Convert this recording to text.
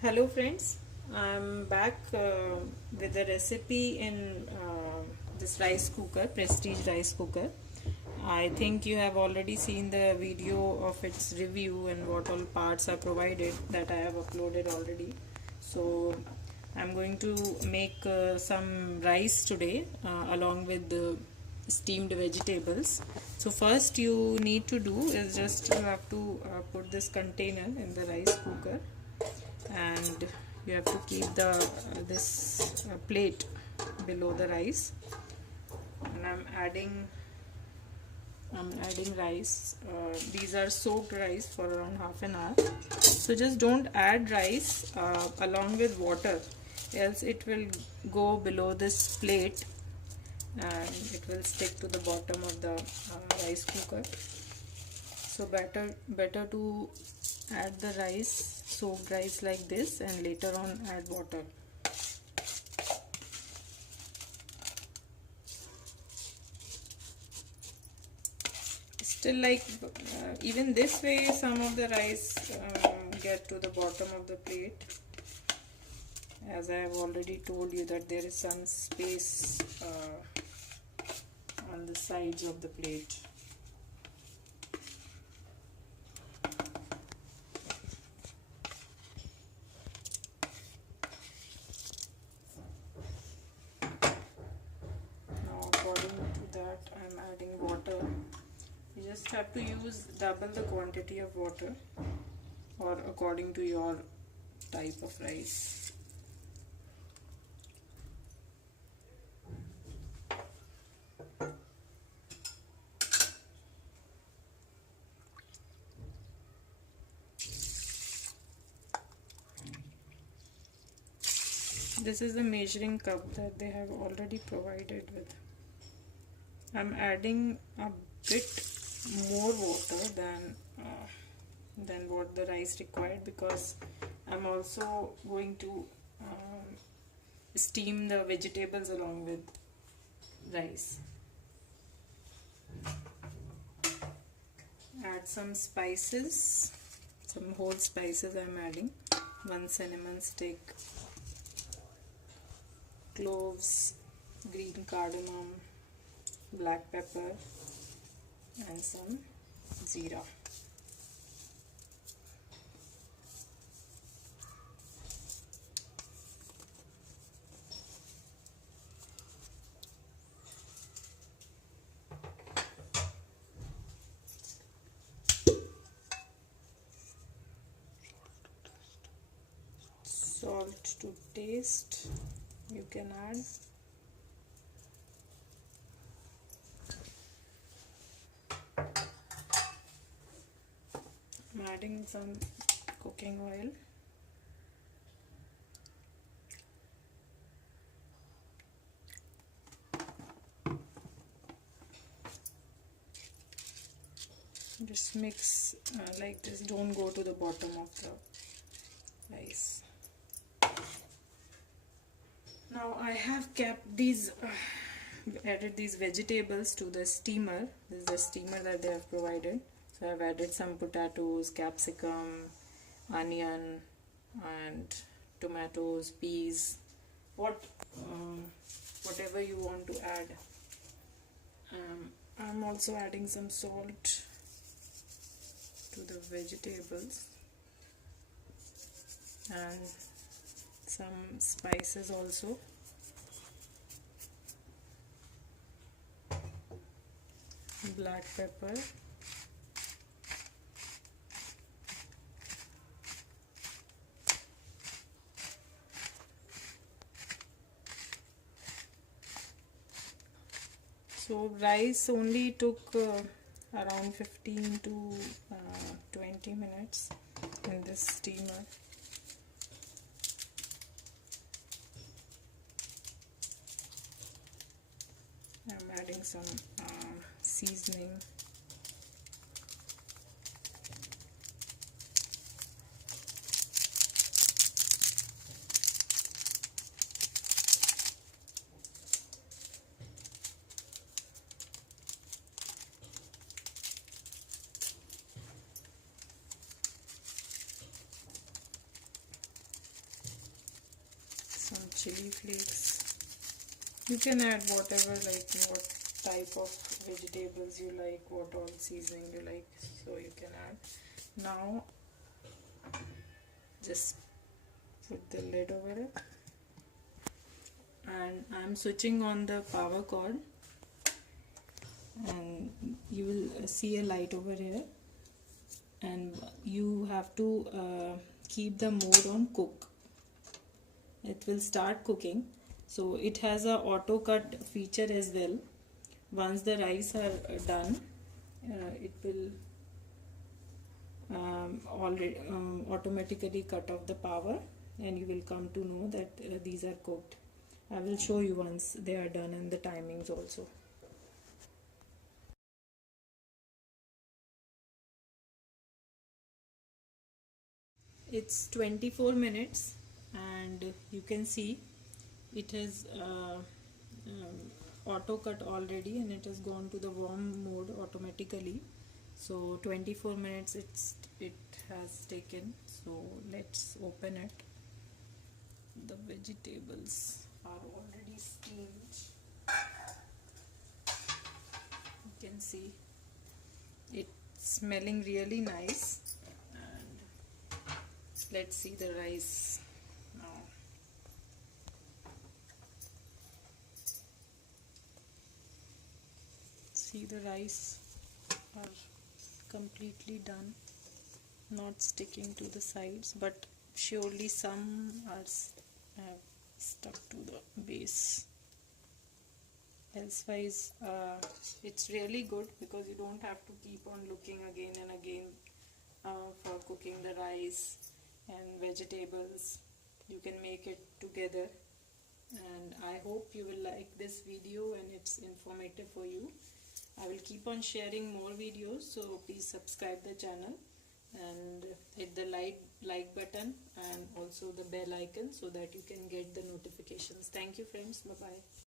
Hello friends, I'm back with a recipe in this rice cooker, Prestige rice cooker. I think you have already seen the video of its review and what all parts are provided that I have uploaded already. So I'm going to make some rice today along with the steamed vegetables. So first you need to do is just you have to put this container in the rice cooker, and you have to keep the this plate below the rice, and I'm adding rice. These are soaked rice for around half an hour. So just don't add rice along with water, else it will go below this plate and it will stick to the bottom of the rice cooker. So better to add the rice, soaked rice like this, and later on add water. Still, like even this way some of the rice get to the bottom of the plate, as I have already told you that there is some space on the sides of the plate. Now according to that I am adding water. You just have to use double the quantity of water, or according to your type of rice. This is the measuring cup that they have already provided with. I'm adding a bit more water than what the rice required, because I'm also going to steam the vegetables along with rice. Add some spices, some whole spices I'm adding. 1 cinnamon stick, cloves, green cardamom, black pepper, and some zira. Salt to taste, you can add. I'm adding some cooking oil. Just mix like this, don't go to the bottom of the rice. Now I have kept these added these vegetables to the steamer. This is the steamer that they have provided. So I've added some potatoes, capsicum, onion, and tomatoes, peas, whatever you want to add. I'm also adding some salt to the vegetables and some spices also. Black pepper, so rice only took around 15 to 20 minutes in this steamer. I'm adding some seasoning. chili flakes. You can add whatever, like what type of vegetables you like, what all seasoning you like, so you can add. Now just put the lid over it, and I'm switching on the power cord, and you will see a light over here, and you have to keep the mode on cook. It will start cooking. So it has a auto cut feature as well. Once the rice are done, it will already automatically cut off the power, and you will come to know that these are cooked. I will show you once they are done and the timings also. It's 24 minutes and you can see it has auto cut already, and it has gone to the warm mode automatically. So 24 minutes it has taken. So let's open it. The vegetables are already steamed. You can see it's smelling really nice. And let's see the rice now. See, the rice are completely done, not sticking to the sides, but surely some are stuck to the base. Elsewise it's really good because you don't have to keep on looking again and again for cooking the rice and vegetables. You can make it together, and I hope you will like this video and it's informative for you. I will keep on sharing more videos, so please subscribe the channel and hit the like button and also the bell icon so that you can get the notifications. Thank you friends. Bye bye.